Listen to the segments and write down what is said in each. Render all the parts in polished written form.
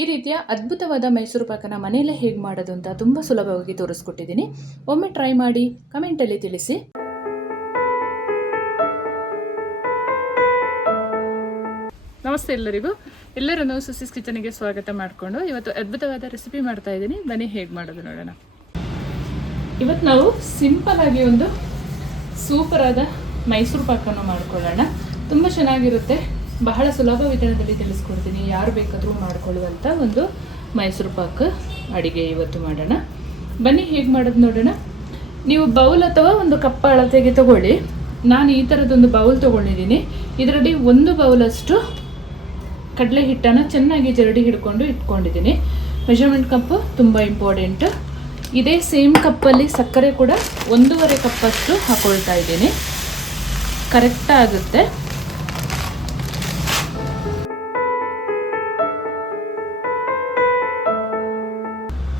ಈ ರೀತಿಯ ಅದ್ಭುತವಾದ ಮೈಸೂರು ಪಾಕನ ಮನೆಯಲ್ಲೇ ಹೇಗೆ ಮಾಡೋದು ಅಂತ ತುಂಬ ಸುಲಭವಾಗಿ ತೋರಿಸ್ಕೊಟ್ಟಿದ್ದೀನಿ. ಒಮ್ಮೆ ಟ್ರೈ ಮಾಡಿ ಕಮೆಂಟಲ್ಲಿ ತಿಳಿಸಿ. ನಮಸ್ತೆ ಎಲ್ಲರನ್ನು ಸುಸಿಸ್ ಕಿಚನ್ಗೆ ಸ್ವಾಗತ ಮಾಡಿಕೊಂಡು ಇವತ್ತು ಅದ್ಭುತವಾದ ರೆಸಿಪಿ ಮಾಡ್ತಾ ಇದ್ದೀನಿ. ಬನ್ನಿ ಹೇಗೆ ಮಾಡೋದು ನೋಡೋಣ. ಇವತ್ತು ನಾವು ಸಿಂಪಲ್ ಆಗಿ ಒಂದು ಸೂಪರ್ ಆದ ಮೈಸೂರು ಪಾಕನ್ನು ಮಾಡ್ಕೊಳ್ಳೋಣ. ತುಂಬ ಚೆನ್ನಾಗಿರುತ್ತೆ. ಬಹಳ ಸುಲಭ ವಿಧಾನದಲ್ಲಿ ತಿಳಿಸ್ಕೊಡ್ತೀನಿ. ಯಾರು ಬೇಕಾದರೂ ಮಾಡ್ಕೊಳ್ಳುವಂಥ ಒಂದು ಮೈಸೂರು ಪಾಕ ಅಡಿಗೆ ಇವತ್ತು ಮಾಡೋಣ. ಬನ್ನಿ ಹೇಗೆ ಮಾಡೋದು ನೋಡೋಣ. ನೀವು ಬೌಲ್ ಅಥವಾ ಒಂದು ಕಪ್ ಅಳತೆಗೆ ತಗೊಳ್ಳಿ. ನಾನು ಈ ಥರದೊಂದು ಬೌಲ್ ತೊಗೊಂಡಿದ್ದೀನಿ. ಇದರಲ್ಲಿ 1 ಬೌಲಷ್ಟು ಕಡಲೆ ಹಿಟ್ಟನ್ನು ಚೆನ್ನಾಗಿ ಜರಡಿ ಹಿಡ್ಕೊಂಡು ಇಟ್ಕೊಂಡಿದ್ದೀನಿ. ಮೆಷರ್ಮೆಂಟ್ ಕಪ್ಪು ತುಂಬ ಇಂಪಾರ್ಟೆಂಟ್. ಇದೇ ಸೇಮ್ ಕಪ್ಪಲ್ಲಿ ಸಕ್ಕರೆ ಕೂಡ 1.5 ಕಪ್ಪಷ್ಟು ಹಾಕೊಳ್ತಾ ಇದ್ದೀನಿ. ಕರೆಕ್ಟಾಗುತ್ತೆ.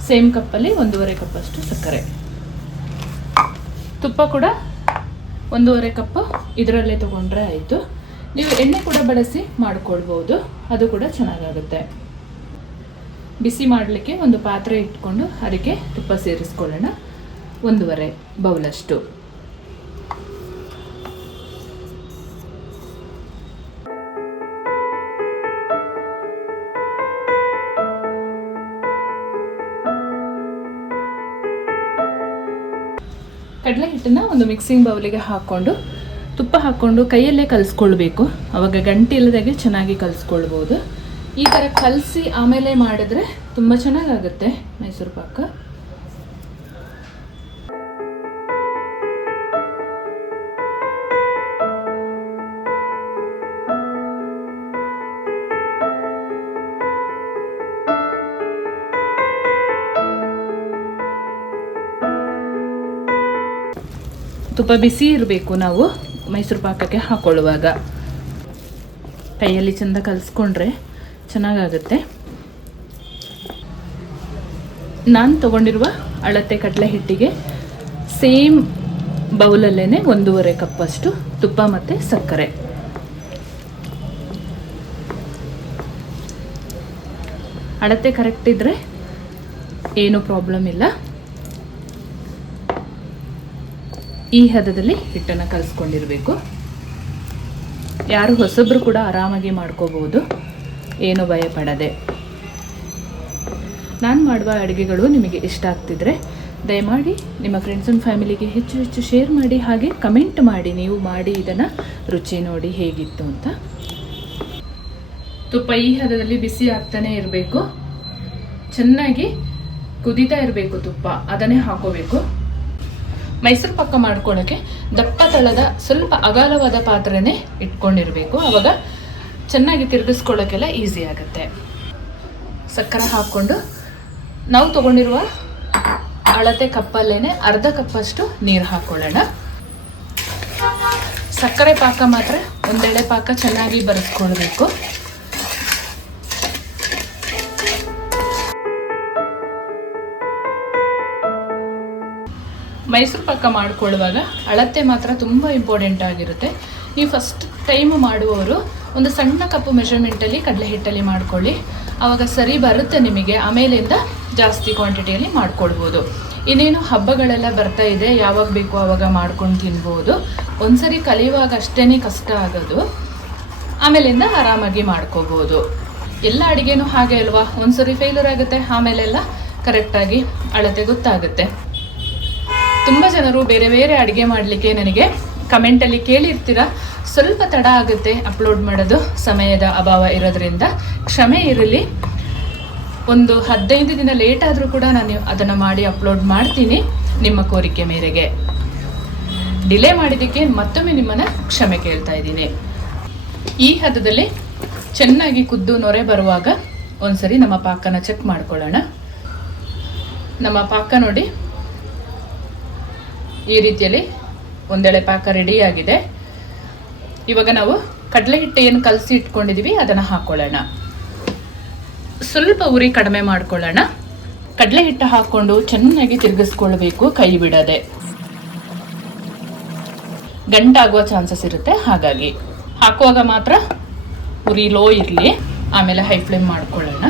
ಸೇಮ್ ಕಪ್ಪಲ್ಲಿ 1.5 ಕಪ್ಪಷ್ಟು ಸಕ್ಕರೆ. ತುಪ್ಪ ಕೂಡ 1.5 ಕಪ್ಪು ಇದರಲ್ಲೇ ತೊಗೊಂಡ್ರೆ ಆಯಿತು. ನೀವು ಎಣ್ಣೆ ಕೂಡ ಬಳಸಿ ಮಾಡ್ಕೊಳ್ಬೋದು, ಅದು ಕೂಡ ಚೆನ್ನಾಗಾಗುತ್ತೆ. ಬಿಸಿ ಮಾಡಲಿಕ್ಕೆ ಒಂದು ಪಾತ್ರೆ ಇಟ್ಕೊಂಡು ಅದಕ್ಕೆ ತುಪ್ಪ ಸೇರಿಸ್ಕೊಳ್ಳೋಣ. 1.5 ಬೌಲಷ್ಟು. ಕಡಲೆ ಹಿಟ್ಟನ್ನು ಒಂದು ಮಿಕ್ಸಿಂಗ್ ಬೌಲಿಗೆ ಹಾಕ್ಕೊಂಡು ತುಪ್ಪ ಹಾಕ್ಕೊಂಡು ಕೈಯಲ್ಲೇ ಕಲಿಸ್ಕೊಳ್ಬೇಕು. ಆವಾಗ ಗಂಟೆ ಇಲ್ಲದಾಗೆ ಚೆನ್ನಾಗಿ ಕಲಿಸ್ಕೊಳ್ಬೋದು. ಈ ಥರ ಕಲಸಿ ಆಮೇಲೆ ಮಾಡಿದ್ರೆ ತುಂಬ ಚೆನ್ನಾಗಾಗುತ್ತೆ ಮೈಸೂರು ಪಾಕ. ತುಪ್ಪ ಬಿಸಿ ಇರಬೇಕು. ನಾವು ಮೈಸೂರು ಪಾಕಕ್ಕೆ ಹಾಕೊಳ್ಳುವಾಗ ಕೈಯಲ್ಲಿ ಚೆಂದ ಕಲಿಸ್ಕೊಂಡ್ರೆ ಚೆನ್ನಾಗಾಗುತ್ತೆ. ನಾನು ತಗೊಂಡಿರುವ ಅಳತೆ ಕಡಲೆ ಹಿಟ್ಟಿಗೆ ಸೇಮ್ ಬೌಲಲ್ಲೇ 1.5 ಕಪ್ಪಷ್ಟು ತುಪ್ಪ ಮತ್ತು ಸಕ್ಕರೆ. ಅಳತೆ ಕರೆಕ್ಟ್ ಇದ್ದರೆ ಏನೂ ಪ್ರಾಬ್ಲಮ್ ಇಲ್ಲ. ಈ ಹದದಲ್ಲಿ ಹಿಟ್ಟನ್ನು ಕಲಿಸ್ಕೊಂಡಿರಬೇಕು. ಯಾರು ಹೊಸಬ್ರು ಕೂಡ ಆರಾಮಾಗಿ ಮಾಡ್ಕೋಬೋದು, ಏನು ಭಯ ಪಡದೆ. ನಾನು ಮಾಡುವ ಅಡುಗೆಗಳು ನಿಮಗೆ ಇಷ್ಟ ಆಗ್ತಿದ್ರೆ ದಯಮಾಡಿ ನಿಮ್ಮ ಫ್ರೆಂಡ್ಸ್ ಆ್ಯಂಡ್ ಫ್ಯಾಮಿಲಿಗೆ ಹೆಚ್ಚು ಶೇರ್ ಮಾಡಿ. ಹಾಗೆ ಕಮೆಂಟ್ ಮಾಡಿ, ನೀವು ಮಾಡಿ ಇದನ್ನು ರುಚಿ ನೋಡಿ ಹೇಗಿತ್ತು ಅಂತ. ತುಪ್ಪ ಈ ಹದದಲ್ಲಿ ಬಿಸಿ ಆಗ್ತಾನೆ ಇರಬೇಕು. ಚೆನ್ನಾಗಿ ಕುದೀತಾ ಇರಬೇಕು ತುಪ್ಪ, ಅದನ್ನೇ ಹಾಕೋಬೇಕು. ಮೈಸೂರು ಪಾಕ ಮಾಡ್ಕೊಳ್ಳೋಕ್ಕೆ ದಪ್ಪ ತಳದ ಸ್ವಲ್ಪ ಅಗಲವಾದ ಪಾತ್ರೆನೇ ಇಟ್ಕೊಂಡಿರಬೇಕು. ಆವಾಗ ಚೆನ್ನಾಗಿ ತಿರುಗಿಸ್ಕೊಳ್ಳೋಕ್ಕೆಲ್ಲ ಈಸಿ ಆಗುತ್ತೆ. ಸಕ್ಕರೆ ಹಾಕ್ಕೊಂಡು ನಾವು ತೊಗೊಂಡಿರುವ ಅಳತೆ ಕಪ್ಪಲ್ಲೇ 1/2 ಕಪ್ಪಷ್ಟು ನೀರು ಹಾಕ್ಕೊಳ್ಳೋಣ. ಸಕ್ಕರೆ ಪಾಕ ಮಾತ್ರ ಒಂದೆಳೆ ಪಾಕ ಚೆನ್ನಾಗಿ ಬರೆಸ್ಕೊಳ್ಬೇಕು. ಮೈಸೂರು ಪಾಕ ಮಾಡ್ಕೊಳ್ಳುವಾಗ ಅಳತೆ ಮಾತ್ರ ತುಂಬ ಇಂಪಾರ್ಟೆಂಟ್ ಆಗಿರುತ್ತೆ. ನೀವು ಫಸ್ಟ್ ಟೈಮ್ ಮಾಡುವವರು ಒಂದು ಸಣ್ಣ ಕಪ್ಪು ಮೆಷರ್ಮೆಂಟಲ್ಲಿ ಕಡಲೆ ಹಿಟ್ಟಲ್ಲಿ ಮಾಡ್ಕೊಳ್ಳಿ. ಆವಾಗ ಸರಿ ಬರುತ್ತೆ ನಿಮಗೆ. ಆಮೇಲಿಂದ ಜಾಸ್ತಿ ಕ್ವಾಂಟಿಟಿಯಲ್ಲಿ ಮಾಡ್ಕೊಳ್ಬೋದು. ಇನ್ನೇನು ಹಬ್ಬಗಳೆಲ್ಲ ಬರ್ತಾ ಇದೆ, ಯಾವಾಗ ಬೇಕೋ ಆವಾಗ ಮಾಡ್ಕೊಂಡು ತಿನ್ಬೋದು. ಒಂದ್ಸರಿ ಕಲಿಯುವಾಗ ಅಷ್ಟೇ ಕಷ್ಟ ಆಗೋದು, ಆಮೇಲಿಂದ ಆರಾಮಾಗಿ ಮಾಡ್ಕೋಬೋದು. ಎಲ್ಲ ಅಡುಗೆನೂ ಹಾಗೆ ಅಲ್ವಾ, ಒಂದ್ಸರಿ ಫೇಲ್ಯೂರ್ ಆಗುತ್ತೆ, ಆಮೇಲೆಲ್ಲ ಕರೆಕ್ಟಾಗಿ ಅಳತೆ ಗೊತ್ತಾಗುತ್ತೆ. ತುಂಬ ಜನರು ಬೇರೆ ಬೇರೆ ಅಡುಗೆ ಮಾಡಲಿಕ್ಕೆ ನನಗೆ ಕಮೆಂಟಲ್ಲಿ ಕೇಳಿರ್ತೀರ. ಸ್ವಲ್ಪ ತಡ ಆಗುತ್ತೆ ಅಪ್ಲೋಡ್ ಮಾಡೋದು, ಸಮಯದ ಅಭಾವ ಇರೋದ್ರಿಂದ ಕ್ಷಮೆ ಇರಲಿ. ಒಂದು 15 ದಿನ ಲೇಟ್ ಆದರೂ ಕೂಡ ನಾನು ಅದನ್ನು ಮಾಡಿ ಅಪ್ಲೋಡ್ ಮಾಡ್ತೀನಿ ನಿಮ್ಮ ಕೋರಿಕೆ ಮೇರೆಗೆ. ಡಿಲೇ ಮಾಡಿದ್ದಕ್ಕೆ ಮತ್ತೊಮ್ಮೆ ನಿಮ್ಮನ್ನು ಕ್ಷಮೆ ಕೇಳ್ತಾ ಇದ್ದೀನಿ. ಈ ಹದದಲ್ಲಿ ಚೆನ್ನಾಗಿ ಕುದ್ದು ನೊರೆ ಬರುವಾಗ ಒಂದ್ಸರಿ ನಮ್ಮ ಪಾಕನ ಚೆಕ್ ಮಾಡ್ಕೊಳ್ಳೋಣ. ನಮ್ಮ ಪಾಕ ನೋಡಿ, ಈ ರೀತಿಯಲ್ಲಿ ಒಂದೆಳೆ ಪಾಕ ರೆಡಿಯಾಗಿದೆ. ಇವಾಗ ನಾವು ಕಡಲೆ ಹಿಟ್ಟು ಏನು ಕಲಸಿ ಇಟ್ಕೊಂಡಿದ್ದೀವಿ ಅದನ್ನು ಹಾಕ್ಕೊಳ್ಳೋಣ. ಸ್ವಲ್ಪ ಉರಿ ಕಡಿಮೆ ಮಾಡ್ಕೊಳ್ಳೋಣ. ಕಡಲೆ ಹಿಟ್ಟು ಹಾಕ್ಕೊಂಡು ಚೆನ್ನಾಗಿ ತಿರುಗಿಸ್ಕೊಳ್ಬೇಕು, ಕೈ ಬಿಡದೆ. ಗಂಟಾಗುವ ಚಾನ್ಸಸ್ ಇರುತ್ತೆ. ಹಾಗಾಗಿ ಹಾಕುವಾಗ ಮಾತ್ರ ಉರಿ ಲೋ ಇರಲಿ, ಆಮೇಲೆ ಹೈ ಫ್ಲೇಮ್ ಮಾಡ್ಕೊಳ್ಳೋಣ.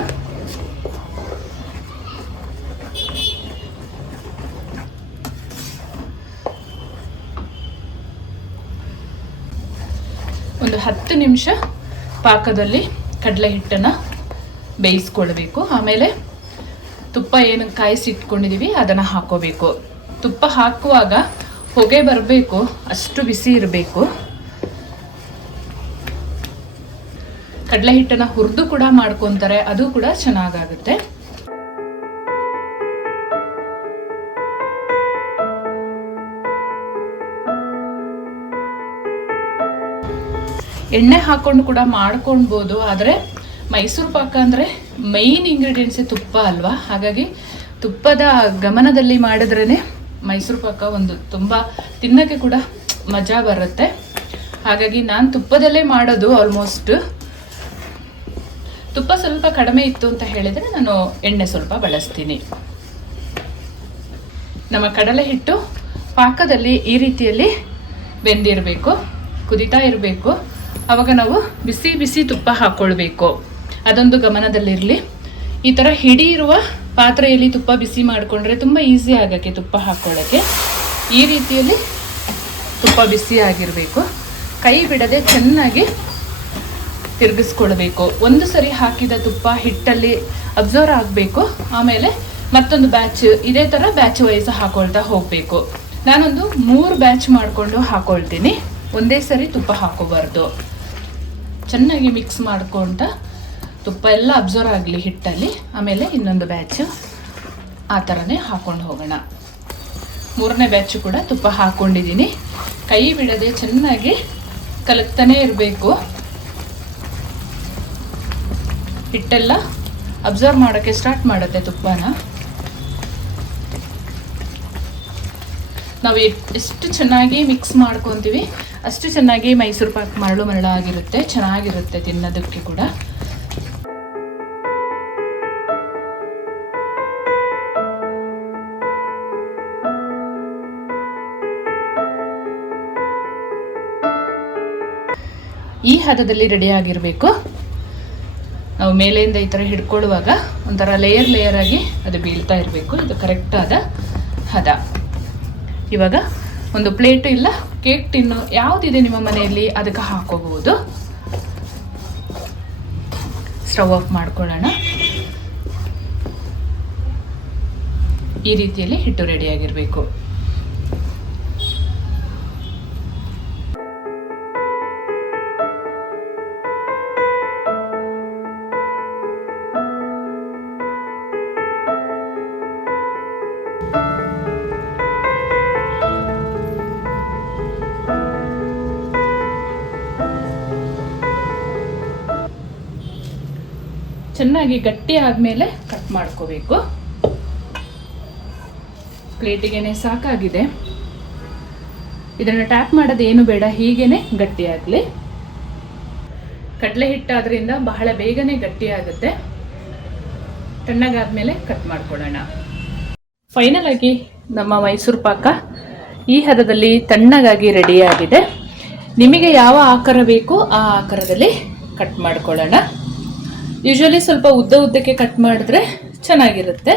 10 ನಿಮಿಷ ಪಾಕದಲ್ಲಿ ಕಡಲೆ ಹಿಟ್ಟನ್ನು ಬೇಯಿಸ್ಕೊಳ್ಬೇಕು. ಆಮೇಲೆ ತುಪ್ಪ ಏನು ಕಾಯಿಸಿ ಇಟ್ಕೊಂಡಿದ್ದೀವಿ ಅದನ್ನು ಹಾಕೋಬೇಕು. ತುಪ್ಪ ಹಾಕುವಾಗ ಹೊಗೆ ಬರಬೇಕು, ಅಷ್ಟು ಬಿಸಿ ಇರಬೇಕು. ಕಡಲೆ ಹಿಟ್ಟನ್ನು ಹುರಿದು ಕೂಡ ಮಾಡ್ಕೊತಾರೆ, ಅದು ಕೂಡ ಚೆನ್ನಾಗಾಗುತ್ತೆ. ಎಣ್ಣೆ ಹಾಕೊಂಡು ಕೂಡ ಮಾಡ್ಕೊಳ್ಬೋದು, ಆದರೆ ಮೈಸೂರು ಪಾಕ ಅಂದರೆ ಮೈನ್ ಇಂಗ್ರೀಡಿಯೆಂಟ್ಸೇ ತುಪ್ಪ ಅಲ್ವಾ. ಹಾಗಾಗಿ ತುಪ್ಪದ ಗಮನದಲ್ಲಿ ಮಾಡಿದ್ರೇ ಮೈಸೂರು ಪಾಕ ಒಂದು ತುಂಬ ತಿನ್ನೋಕ್ಕೆ ಕೂಡ ಮಜಾ ಬರುತ್ತೆ. ಹಾಗಾಗಿ ನಾನು ತುಪ್ಪದಲ್ಲೇ ಮಾಡೋದು. ಆಲ್ಮೋಸ್ಟ್ ತುಪ್ಪ ಸ್ವಲ್ಪ ಕಡಿಮೆ ಇತ್ತು ಅಂತ ಹೇಳಿದರೆ ನಾನು ಎಣ್ಣೆ ಸ್ವಲ್ಪ ಬಳಸ್ತೀನಿ. ನಮ್ಮ ಕಡಲೆ ಹಿಟ್ಟು ಪಾಕದಲ್ಲಿ ಈ ರೀತಿಯಲ್ಲಿ ಬೆಂದಿರಬೇಕು, ಕುದಿತಾ ಇರಬೇಕು. ಆವಾಗ ನಾವು ಬಿಸಿ ಬಿಸಿ ತುಪ್ಪ ಹಾಕ್ಕೊಳ್ಬೇಕು, ಅದೊಂದು ಗಮನದಲ್ಲಿರಲಿ. ಈ ಥರ ಹಿಡಿ ಇರುವ ಪಾತ್ರೆಯಲ್ಲಿ ತುಪ್ಪ ಬಿಸಿ ಮಾಡಿಕೊಂಡ್ರೆ ತುಂಬ ಈಸಿ ಆಗೋಕ್ಕೆ ತುಪ್ಪ ಹಾಕ್ಕೊಳ್ಳೋಕ್ಕೆ. ಈ ರೀತಿಯಲ್ಲಿ ತುಪ್ಪ ಬಿಸಿ ಆಗಿರಬೇಕು. ಕೈ ಬಿಡದೆ ಚೆನ್ನಾಗಿ ತಿರುಗಿಸ್ಕೊಳ್ಬೇಕು. ಒಂದು ಸರಿ ಹಾಕಿದ ತುಪ್ಪ ಹಿಟ್ಟಲ್ಲಿ ಅಬ್ಸರ್ವ್ ಆಗಬೇಕು. ಆಮೇಲೆ ಮತ್ತೊಂದು ಬ್ಯಾಚ್ ಇದೇ ಥರ ಬ್ಯಾಚ್ ವೈಸ್ ಹಾಕೊಳ್ತಾ ಹೋಗಬೇಕು. ನಾನೊಂದು 3 ಬ್ಯಾಚ್ ಮಾಡಿಕೊಂಡು ಹಾಕೊಳ್ತೀನಿ, ಒಂದೇ ಸರಿ ತುಪ್ಪ ಹಾಕೋಬಾರ್ದು. ಚೆನ್ನಾಗಿ ಮಿಕ್ಸ್ ಮಾಡ್ಕೊಳ್ತಾ ತುಪ್ಪ ಎಲ್ಲ ಅಬ್ಸರ್ವ್ ಆಗಲಿ ಹಿಟ್ಟಲ್ಲಿ. ಆಮೇಲೆ ಇನ್ನೊಂದು ಬ್ಯಾಚ್ ಆ ಥರನೇ ಹಾಕ್ಕೊಂಡು ಹೋಗೋಣ. 3ನೇ ಬ್ಯಾಚು ಕೂಡ ತುಪ್ಪ ಹಾಕ್ಕೊಂಡಿದ್ದೀನಿ. ಕೈ ಬಿಡದೆ ಚೆನ್ನಾಗಿ ಕಲಕ್ತಾನೇ ಇರಬೇಕು. ಹಿಟ್ಟೆಲ್ಲ ಅಬ್ಸರ್ವ್ ಮಾಡೋಕ್ಕೆ ಸ್ಟಾರ್ಟ್ ಮಾಡುತ್ತೆ ತುಪ್ಪನ. ನಾವು ಎಷ್ಟು ಚೆನ್ನಾಗಿ ಮಿಕ್ಸ್ ಮಾಡ್ಕೊತೀವಿ ಅಷ್ಟು ಚೆನ್ನಾಗಿ ಮೈಸೂರು ಪಾಕ್ ಮರಳು ಆಗಿರುತ್ತೆ, ಚೆನ್ನಾಗಿರುತ್ತೆ ತಿನ್ನೋದಕ್ಕೆ ಕೂಡ. ಈ ಹದದಲ್ಲಿ ರೆಡಿ ಆಗಿರಬೇಕು. ನಾವು ಮೇಲೆಯಿಂದ ಈ ಥರ ಹಿಡ್ಕೊಳ್ಳುವಾಗ ಒಂಥರ ಲೇಯರ್ ಆಗಿ ಅದು ಬೀಳ್ತಾ ಇರಬೇಕು. ಇದು ಕರೆಕ್ಟಾದ ಹದ. ಇವಾಗ ಒಂದು ಪ್ಲೇಟು ಇಲ್ಲ ಕೇಕ್ ಟಿನ್ನು ಯಾವುದಿದೆ ನಿಮ್ಮ ಮನೆಯಲ್ಲಿ ಅದಕ್ಕೆ ಹಾಕೋಬಹುದು. ಸ್ಟವ್ ಆಫ್ ಮಾಡ್ಕೊಳ್ಳೋಣ. ಈ ರೀತಿಯಲ್ಲಿ ಹಿಟ್ಟು ರೆಡಿಯಾಗಿರಬೇಕು. ಚೆನ್ನಾಗಿ ಗಟ್ಟಿ ಆದಮೇಲೆ ಕಟ್ ಮಾಡ್ಕೋಬೇಕು. ಪ್ಲೇಟಿಗೆನೆ ಸಾಕಾಗಿದೆ. ಇದನ್ನು ಟ್ಯಾಪ್ ಮಾಡೋದು ಏನು ಬೇಡ, ಹೀಗೇನೆ ಗಟ್ಟಿ ಆಗಲಿ. ಕಡಲೆ ಹಿಟ್ಟಾದ್ರಿಂದ ಬಹಳ ಬೇಗನೆ ಗಟ್ಟಿ ಆಗುತ್ತೆ. ತಣ್ಣಗಾದ್ಮೇಲೆ ಕಟ್ ಮಾಡ್ಕೊಳ್ಳೋಣ. ಫೈನಲ್ ಆಗಿ ನಮ್ಮ ಮೈಸೂರು ಪಾಕ ಈ ಹದದಲ್ಲಿ ತಣ್ಣಗಾಗಿ ರೆಡಿಯಾಗಿದೆ. ನಿಮಗೆ ಯಾವ ಆಕಾರ ಬೇಕೋ ಆ ಆಕಾರದಲ್ಲಿ ಕಟ್ ಮಾಡ್ಕೊಳ್ಳೋಣ. ಯೂಶುವಲಿ ಸ್ವಲ್ಪ ಉದ್ದಕ್ಕೆ ಕಟ್ ಮಾಡಿದ್ರೆ ಚೆನ್ನಾಗಿರುತ್ತೆ.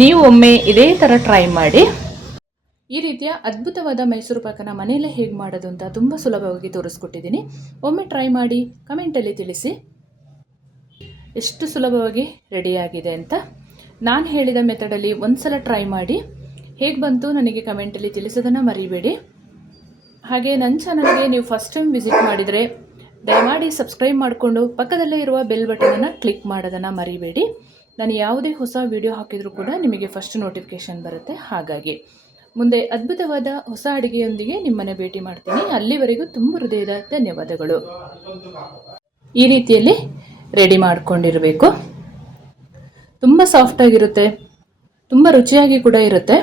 ನೀವು ಒಮ್ಮೆ ಇದೇ ಥರ ಟ್ರೈ ಮಾಡಿ. ಈ ರೀತಿಯ ಅದ್ಭುತವಾದ ಮೈಸೂರು ಪಾಕನ ಮನೆಯಲ್ಲೇ ಹೇಗೆ ಮಾಡೋದು ಅಂತ ತುಂಬ ಸುಲಭವಾಗಿ ತೋರಿಸ್ಕೊಟ್ಟಿದ್ದೀನಿ. ಒಮ್ಮೆ ಟ್ರೈ ಮಾಡಿ ಕಮೆಂಟಲ್ಲಿ ತಿಳಿಸಿ ಎಷ್ಟು ಸುಲಭವಾಗಿ ರೆಡಿಯಾಗಿದೆ ಅಂತ. ನಾನು ಹೇಳಿದ ಮೆಥಡಲ್ಲಿ ಒಂದ್ಸಲ ಟ್ರೈ ಮಾಡಿ ಹೇಗೆ ಬಂತು ನನಗೆ ಕಮೆಂಟಲ್ಲಿ ತಿಳಿಸೋದನ್ನು ಮರಿಬೇಡಿ. ಹಾಗೆ ನನ್ನ ಚಾನಲ್ಗೆ ನೀವು ಫಸ್ಟ್ ಟೈಮ್ ವಿಸಿಟ್ ಮಾಡಿದರೆ ದಯಮಾಡಿ ಸಬ್ಸ್ಕ್ರೈಬ್ ಮಾಡಿಕೊಂಡು ಪಕ್ಕದಲ್ಲೇ ಇರುವ ಬೆಲ್ ಬಟನನ್ನು ಕ್ಲಿಕ್ ಮಾಡೋದನ್ನು ಮರಿಬೇಡಿ. ನಾನು ಯಾವುದೇ ಹೊಸ ವಿಡಿಯೋ ಹಾಕಿದರೂ ಕೂಡ ನಿಮಗೆ ಫಸ್ಟ್ ನೋಟಿಫಿಕೇಷನ್ ಬರುತ್ತೆ. ಹಾಗಾಗಿ ಮುಂದೆ ಅದ್ಭುತವಾದ ಹೊಸ ಅಡುಗೆಯೊಂದಿಗೆ ನಿಮ್ಮನ್ನು ಭೇಟಿ ಮಾಡ್ತೀನಿ. ಅಲ್ಲಿವರೆಗೂ ತುಂಬ ಹೃದಯದ ಧನ್ಯವಾದಗಳು. ಈ ರೀತಿಯಲ್ಲಿ ರೆಡಿ ಮಾಡಿಕೊಂಡಿರಬೇಕು. ತುಂಬ ಸಾಫ್ಟಾಗಿರುತ್ತೆ, ತುಂಬ ರುಚಿಯಾಗಿ ಕೂಡ ಇರುತ್ತೆ.